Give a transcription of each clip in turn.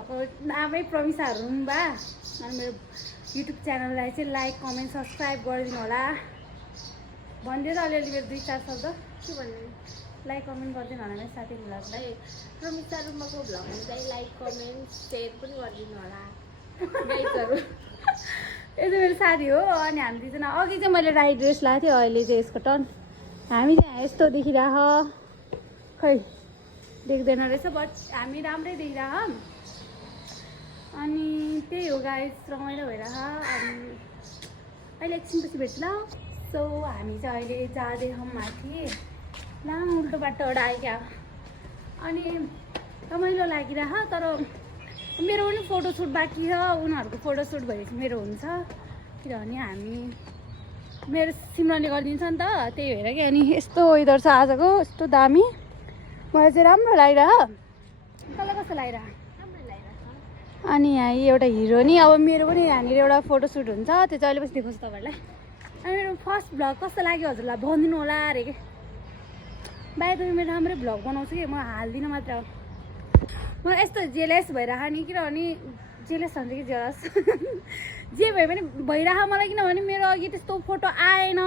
भ्लगको नामै प्रमिसा रुम्बा। अनि मेरो युट्युब च्यानललाई चाहिँ लाइक कमेन्ट सब्सक्राइब गरिदिनु होला। भनिदियो त अलिअलि मेरो 2-4 शब्द के भन्नु लाइक कमेन्ट गरिदिनु होला मेरो साथी भ्लगलाई। प्रमिसा रुम्बाको भ्लगमा चाहिँ लाइक कमेन्ट सेयर पनि गरिदिनु होला गाइजहरु। यो चाहिँ मेरो साथी हो। अनि हामी दुईजना अघि चाहिँ मैले राई ड्रेस लगाएको थिएँ, अहिले चाहिँ यसको टर्न। हामी चाहिँ यस्तो देखिरह खै देख्दैन रहेछ, बट हामी राम्रै देखिरह। अनि त्यही हो गाइस, रमाइलो भइरह। अनि अहिले एकछिनपछि भेट्छ ल। सो हामी चाहिँ अहिले जाँदैछौँ माथि। लामो उल्टो बाटोबाट आइक्या अनि रमाइलो लागिरह। तर मेरो पनि फोटोसुट बाँकी छ, उनीहरूको फोटोसुट भएपछि मेरो हुन्छ। किनभने हामी मेरो सिमरनले गरिदिन्छ नि त, त्यही भएर कि। अनि यस्तो वेदर छ आजको, यस्तो दामी। मलाई चाहिँ राम्रो लागिरह। तँलाई कस्तो लागिरह? अनि यहाँ एउटा हिरो नि, अब मेरो पनि यहाँनिर एउटा फोटोसुट हुन्छ, त्यो चाहिँ अहिले पछि देखाउँछु तपाईँहरूलाई। अनि मेरो फर्स्ट भ्लग कस्तो लाग्यो हजुरलाई भनिदिनु होला अरे के। बाहिर त मेरो राम्रै भ्लग बनाउँछु कि, म हाल्दिनँ मात्र। मलाई यस्तो जेलस भइरह नि, किनभने जेलस भन्छ कि जेलस जे भए पनि भइरह मलाई। किनभने मेरो अघि त्यस्तो फोटो आएन,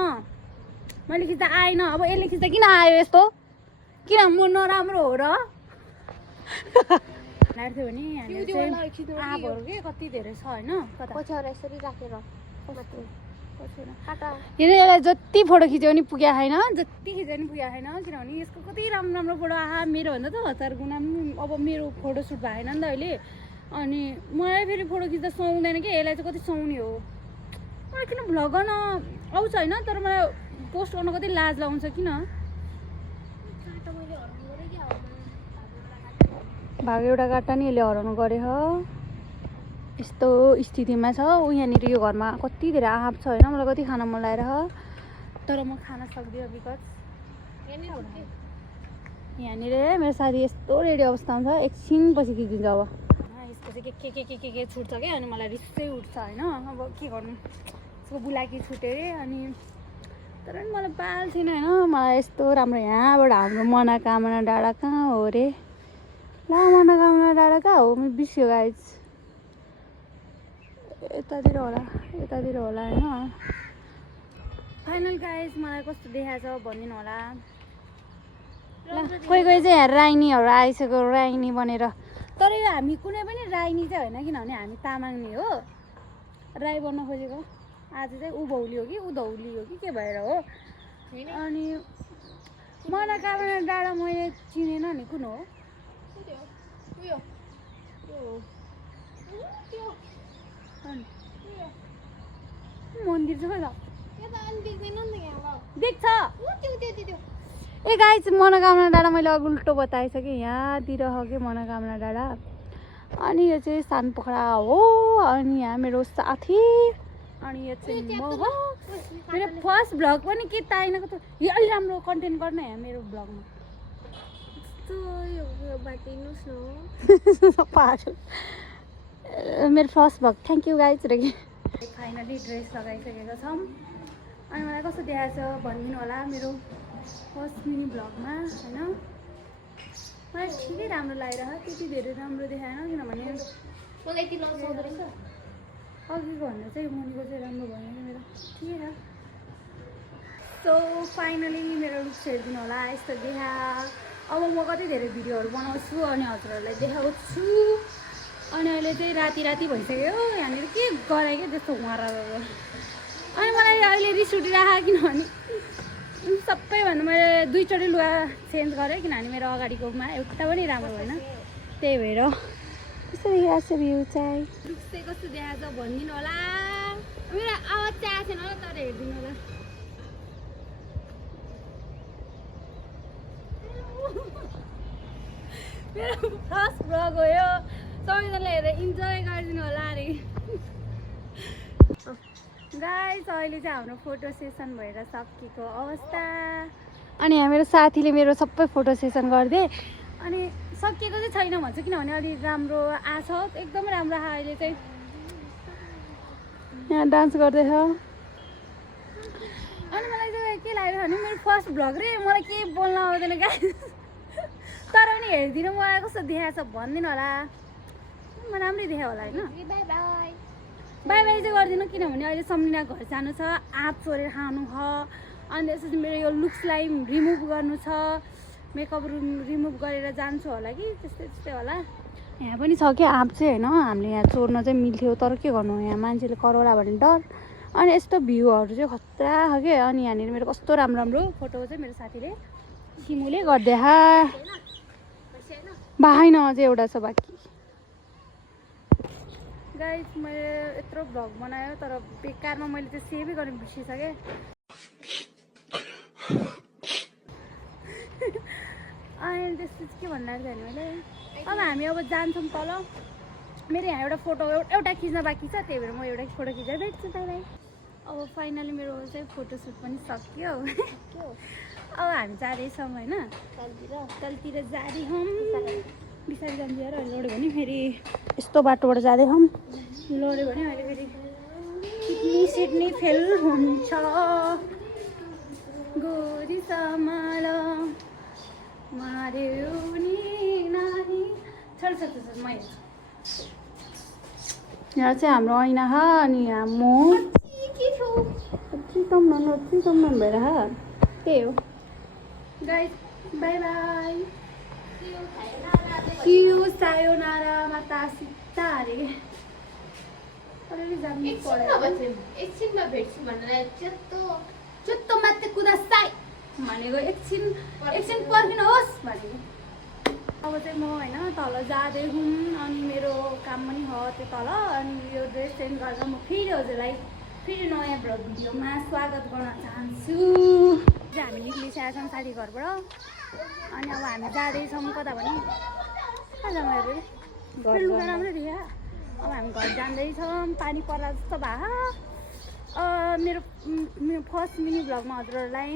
मैले खिच्दा आएन। अब यसले खिच्दा किन आयो यस्तो? किन म नराम्रो हो र? लाग्थ्यो भने आँपहरू के कति धेरै छ होइन। पछाडि यसरी राखेर यसलाई जति फोटो खिच्यो भने पुग्या छैन, जति खिच्यो भने पुग्या छैन। किनभने यसको कति राम्रो राम्रो फोटो आहा, मेरो भन्दा त 1000 गुणा। अब मेरो फोटो सुट भएन नि त अहिले। अनि मलाई फेरि फोटो खिच्दा सुहाउँदैन कि, यसलाई चाहिँ कति सुहाउने हो। मलाई किन भ्लग गर्न आउँछ होइन, तर मलाई पोस्ट गर्न कति लाज लगाउँछ। किन भाग एउटा काट्टा नि यसले हराउनु गरे हो। यस्तो स्थितिमा छ ऊ। यहाँनिर यो घरमा कति धेरै आँप छ होइन, मलाई कति खान मन लागेर। तर म खान सक्दिनँ बिकज यहाँनिर मेरो साथी यस्तो रेडी अवस्थामा छ। एकछिनपछि खिचिदिन्छ अब। यसको चाहिँ के छुट्छ क्या, अनि मलाई रिसै उठ्छ होइन। अब के गर्नु, यसको बुलाकी छुट्यो अरे। अनि तर पनि मलाई बाल थिएन होइन। मलाई यस्तो राम्रो यहाँबाट हाम्रो मनोकामना डाँडा कहाँ हो अरे? ला मनोकामना डाँडा कहाँ हो? म बिर्स्यो गाइज। यतातिर होला होइन। फाइनल गाइज मलाई कस्तो देखाएको छ भनिदिनु होला। ल कोही कोही चाहिँ यहाँ राइनीहरू आइसक्यो, राइनी बनेर। तर यो हामी कुनै पनि राइनी चाहिँ होइन, किनभने हामी तामाङनी हो। राई बन्न खोजेको आज चाहिँ उभौली हो कि उधौली हो कि के भएर हो। अनि मनोकामना डाँडा मैले चिनेन नि, कुन हो? मन्दिर छ देख्छ। ए गाइस मनोकामना डाँडा मैले अघि उल्टो बताइसकेँ। यहाँतिर हो कि मनोकामना डाँडा। अनि यो चाहिँ सानपोखरा हो। अनि यहाँ मेरो साथी। अनि यो चाहिँ म हो। मेरो फर्स्ट भ्लग पनि के ताइन कस्तो यो अलि राम्रो कन्टेन्ट गर्न यहाँ मेरो भ्लगमा। मेरो first vlog thank you guys रे। फाइनली ड्रेस लगाइसकेका छौँ। अनि मलाई कस्तो देखाएको छ भनिदिनु होला मेरो फर्स्ट मिनी भ्लगमा होइन। मलाई ठिकै राम्रो लागिरह, त्यति धेरै राम्रो देखाएन। किनभने अघिको भन्दा चाहिँ मुनिको चाहिँ राम्रो भएन मेरो, ठिकै छ। सो फाइनली मेरो लुक्स हेरिदिनु होला। यस्तो देखा। अब म कति धेरै भिडियोहरू बनाउँछु अनि हजुरहरूलाई देखाउँछु। अनि अहिले चाहिँ राति भइसक्यो। यहाँनिर के गरे क्या त्यस्तो उहाँहरू। अनि मलाई अहिले रिस उठिरह, किनभने सबैभन्दा मैले 2 चोटि लुगा चेन्ज गरेँ। किनभने मेरो अगाडिकोमा एउटा पनि राम्रो भएन, त्यही भएर। कस्तो देखिरहेको छ भ्यू चाहिँ? लुक्स चाहिँ कस्तो देखाएको छ भनिदिनु होला। मेरो आवाज चाहिँ आएको छैन होला, तर हेरिदिनु होला। मेरो फर्स्ट भ्लग हो यो। सबैजनाले हेरेर इन्जोय गरिदिनु होला अरे। गाइस अहिले चाहिँ हाम्रो फोटो सेसन भएर सकेको अवस्था। अनि यहाँ मेरो साथीले मेरो सबै फोटो सेसन गरिदिए। अनि सकिएको चाहिँ छैन भन्छ, किनभने अलिक राम्रो आछ, एकदमै राम्रो आयो। अहिले चाहिँ यहाँ डान्स गर्दैछ। अनि मलाई चाहिँ के लाग्यो भने मेरो फर्स्ट भ्लग रे, मलाई केही बोल्न आउँदैन गाइस। तर पनि हेरिदिनु मलाई कस्तो देखाएको छ भनिदिनु होला। म राम्रै देखेँ होला होइन बाई बाई बाई बाई चाहिँ गर्दिनँ किनभने अहिले सम्झिना घर जानु छ आँप चोरेर खानु छ अनि त्यसपछि मेरो यो लुक्सलाई रिमुभ गर्नु छ मेकअप रिमुभ गरेर जान्छु होला कि त्यस्तै त्यस्तै होला यहाँ पनि छ कि आँप चाहिँ होइन हामीले यहाँ चोर्न चाहिँ मिल्थ्यो तर के गर्नु यहाँ मान्छेले कराउला भन्ने डर अनि यस्तो भ्यूहरू चाहिँ खतरा छ कि अनि यहाँनिर मेरो कस्तो राम्रो राम्रो फोटो चाहिँ मेरो साथीले सिमुले गरिदिए बाहाइन अझै एउटा छ बाँकी गाइस मैले यत्रो भ्लग बनायो तर बेकारमा मैले त्यो सेभै गर्न बिर्सिसकेँ अनि त्यसपछि के भन्नु लाग्यो भने मैले अब हामी अब जान्छौँ तल मेरो यहाँ एउटा फोटो एउटा खिच्न बाँकी छ त्यही भएर म एउटा फोटो खिचेर भेट्छु तपाईँलाई अब फाइनली मेरो चाहिँ फोटोसुट पनि सक्यो अब हामी जाँदैछौँ होइन तलतिर जाँदैछौँ बिस्तारै जान्छु यार अहिले लड्यो भने फेरि यस्तो बाटोबाट जाँदैछौँ लड्यो भने अहिले फेरि किडनी सिडनी फेल हुन्छ गोरी समाल मार्यो नि नानी छोड म यहाँ चाहिँ हाम्रो ऐना छ अनि यहाँ म चिकम भएर त्यही हो guys by by see you sayonara माता सीता अरे अलिअलि जानु पर्यो एकछिनमा भेट्छु भनेर चुत्तो माथि कुदासाई भनेको एकछिन पर्खिनुहोस् भनेको अब चाहिँ म होइन तल जाँदैछौँ अनि मेरो काम पनि हो त्यो तल अनि यो ड्रेस चेन्ज गरेर म फेरि हजुरलाई फेरि नयाँ भ्लग भिडियोमा स्वागत गर्न चाहन्छु हामी निक्लिसकेका छौँ साथी घरबाट अनि अब हामी जाँदैछौँ कता भने लुगा राम्रो थियो अब हामी घर जाँदैछौँ पानी पर्दा जस्तो भयो मेरो फर्स्ट मिनी भ्लगमा हजुरहरूलाई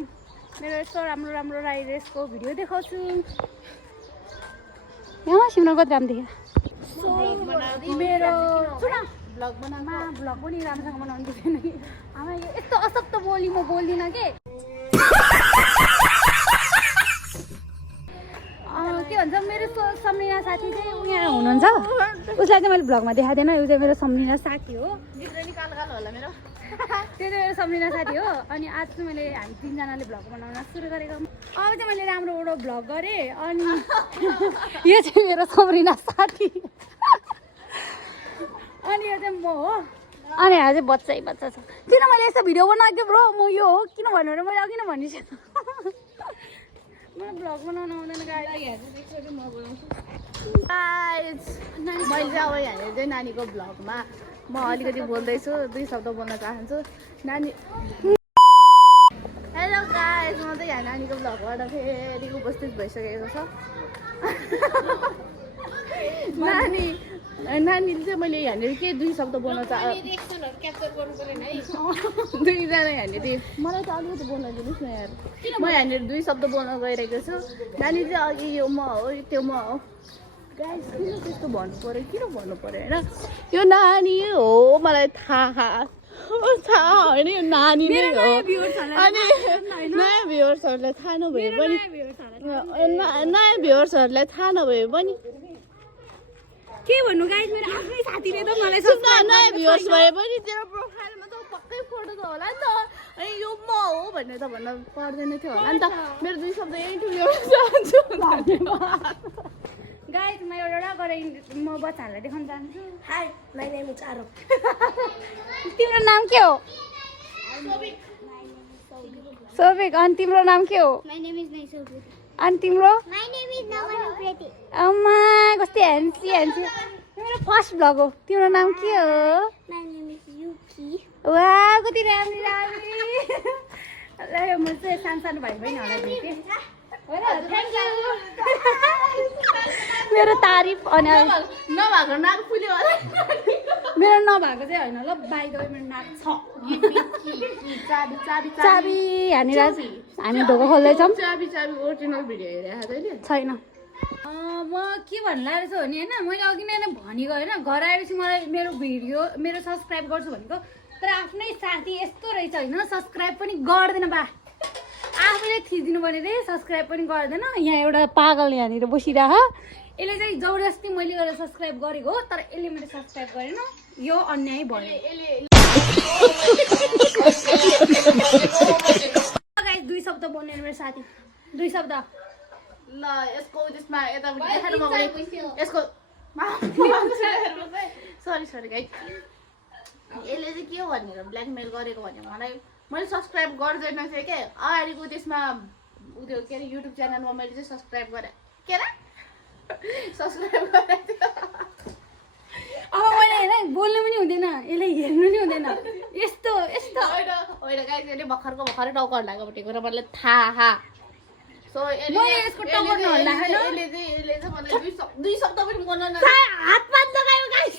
मेरो यस्तो राम्रो राम्रो राई ड्रेसको भिडियो देखाउँछु यहाँ सिमरा कति राम्रो देख्यो मेरो भ्लग पनि राम्रोसँग बनाउनु दिँदैन कि आमा यस्तो अशक्त बोली म बोल्दिनँ के भन्छ मेरो सम्झिना साथी चाहिँ उ यहाँ हुनुहुन्छ उसलाई चाहिँ मैले भ्लगमा देखाएको थिएन ऊ चाहिँ मेरो सम्झिना साथी हो त्यो चाहिँ मेरो सम्झिना साथी हो अनि आज चाहिँ मैले हामी तिनजनाले भ्लग बनाउन सुरु गरेको अब चाहिँ मैले राम्रो एउटा भ्लग गरेँ अनि यो चाहिँ मेरो सम्झिना साथी अनि यो चाहिँ म हो अनि यहाँ चाहिँ बच्चा छ किन मैले यस्तो भिडियो बनाएको ब्रो म यो हो किन भन्नु र मैले अघि नै भनिसकेँ मलाई भ्लग बनाउनु आउँदैन गाडी म बोलाउँछु मैले चाहिँ अब यहाँनिर चाहिँ नानीको भ्लगमा म अलिकति बोल्दैछु 2 शब्द बोल्न चाहन्छु नानी हेलो गाइस म चाहिँ यहाँ नानीको भ्लगबाट फेरि उपस्थित भइसकेको छ नानीले चाहिँ मैले यहाँनिर के 2 शब्द बोल्न दुईजना यहाँनिर मलाई त अलिकति बोल्न दिनुहोस् न यार म यहाँनिर 2 शब्द बोल्न गइरहेको छु नानी चाहिँ अघि यो म हो त्यो म हो गाइस किन त्यस्तो भन्नु पऱ्यो किन भन्नु पऱ्यो होइन यो नानी हो मलाई थाहा होइन यो नानी नै हो अनि नयाँ भ्युवर्सहरूलाई थाहा नभए पनि नयाँ भ्युवर्सहरूलाई थाहा नभए पनि के भन्नु गाइस मेरो आफ्नै साथीले त मलाई नयाँ भ्युवर्स भए पनि तेरो प्रोफाइलमा त पक्कै फोटो त होला नि त अनि यो म हो भन्ने त भन्न पर्दैन थियो होला नि त मेरो 2 शब्द यही टुङ्ग्याउन चाहन्छु गाइस म एउटा गरेँ म बच्चाहरूलाई देखाउन चाहन्छु हाई माई नेम इज आरो तिम्रो नाम के हो सोभिक अनि तिम्रो नाम के हो माई नेम इज नैसोभिक अनि तिम्रो माई नेम इज नवनुप्रेती अम्मा कस्तो ह्यान्सी मेरो फर्स्ट भ्लग हो तिम्रो नाम के हो माई नेम इज युकी वा कति राम्रो ल म चाहिँ सानो भाइ बहिनीहरूलाई भेटेँ थ्याङ्क यू मेरो तारिफ अनि नभएको नाक फुल्यो होला मेरो नभएको चाहिँ होइन ल बाई द वे मेरो नाक छ चाबी यहाँनिर हामी ढोका खोल्दैछौँ चाबी ओरिजिनल भिडियो हेरेको छैन म के भन्नु लागेको छु भने होइन मैले अघि नै भनेको होइन घर आएपछि मलाई मेरो सब्सक्राइब गर्छु भनेको तर आफ्नै साथी यस्तो रहेछ होइन सब्सक्राइब पनि गर्दैन बा आफूले थिचिदिनु पर्ने रे सब्सक्राइब पनि गर्दैन यहाँ एउटा पागल यहाँनिर बसिरह यसले चाहिँ जबरजस्ती मैले गरेर सब्सक्राइब गरेको हो तर यसले मैले सब्सक्राइब गरेन यो अन्याय भयो गाइस दुई शब्द बोल्ने मेरो साथी दुई शब्द ल यसको त्यसमा यतापट्टि देखाएर म यसको सरी गाइस यसले चाहिँ के हो भनेर ब्ल्याकमेल गरेको भने मलाई मैले सब्सक्राइब गर्दैन थिएँ के अगाडिको त्यसमा उयो के अरे युट्युब च्यानलमा मैले चाहिँ सब्सक्राइब गरेँ के अरे सब्सक्राइब गरेको थियो अब मैले हेर बोल्नु पनि हुँदैन यसलाई हेर्नु नि हुँदैन यस्तो यस्तो होइन गाइस यसले भर्खरै टाउको हल्लाएको र मलाई थाहा सो मैले यसको टाउको नहल्लाएन यसले चाहिँ मलाई दुई शब्द पनि बोल्न हातपात लगायो गाइस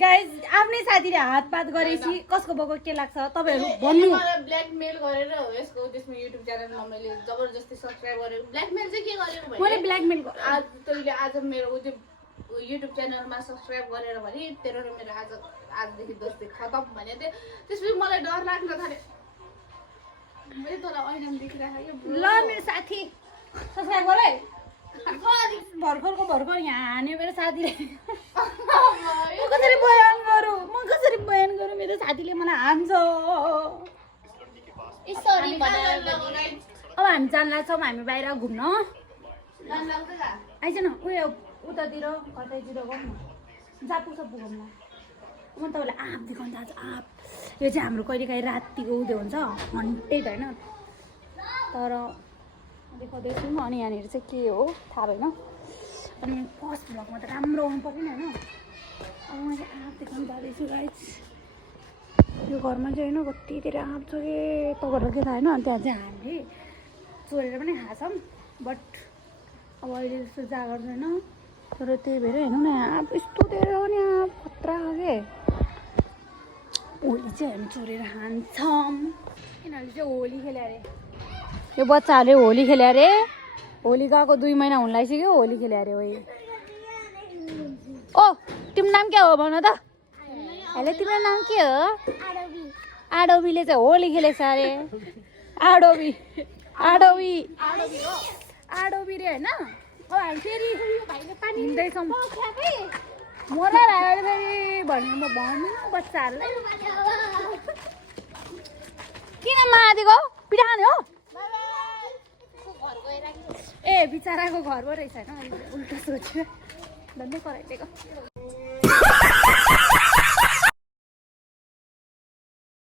गाइस आफ्नै साथीले हातपात गरेपछि कसको बको के लाग्छ तपाईँहरू भन्नु ब्ल्याकमेल गरेर हो यसको त्यसमा युट्युब च्यानलमा मैले जबरजस्ती सब्सक्राइब गरेको ब्ल्याकमेल चाहिँ के गरेको मैले ब्ल्याकमेल आज तैँले आज मेरो त्यो युट्युब च्यानलमा सब्सक्राइब गरेर भने तेरो र मेरो आजदेखि दोस्ती खतम भने थियो त्यसपछि मलाई डर लाग्न थाल्यो मैले तँलाई ऐनामा देखिरहेको ल मेरो साथी सब्सक्राइब गर है भर्खर यहाँ हान्यो मेरो साथीले म कसरी बयान गरौँ मेरो साथीले मलाई हान्छ अब हामी जान लाग्छौँ हामी बाहिर घुम्न आइज न उयो उतातिर कतैतिर गरौँ न जहाँ पुग्छ पुगौँ न म तपाईँलाई आँप देखाउनु चाहन्छु आँप यो चाहिँ हाम्रो कहिलेकाहीँ रातिको उयो हुन्छ हन्टेड होइन तर देखाउँदैछु अनि यहाँनिर चाहिँ के हो थाहा भएन अनि फर्स्ट भ्लगमा त राम्रो आउनु पऱ्यो नि होइन अब म चाहिँ आँप देखाउनु जाँदैछु गाइस यो घरमा चाहिँ होइन कति धेरै आँप छ कि तपाईँहरूलाई के थाहा होइन अनि त्यहाँ चाहिँ हामीले चोरेर पनि खान्छौँ बट अब अहिले जस्तो जागर छैन तर त्यही भएर हेर्नु न आँप यस्तो धेरै हो नि आँप खतरा हो कि होली चाहिँ हामी चोरेर खान्छौँ यिनीहरूले चाहिँ होली खेल्यो अरे यो बच्चाहरूले होली खेल्यो अरे होली गएको 2 महिना हुन लागिसक्यो होली खेल्यो अरे हो ओ तिम्रो नाम के हो भन त हेलो तिम्रो नाम के हो आडोबीले चाहिँ होली खेलेको छ अरे आडोबी रे होइन अब हामी फेरि हिँड्दैछौँ मरा लाग्यो फेरि भन्नु म भन्नु बच्चाहरूलाई किन मादिको पिटाउने हो ए बिचराको घर पो रहेछ होइन उल्टा सोच्यो धन्दै कराइदिएको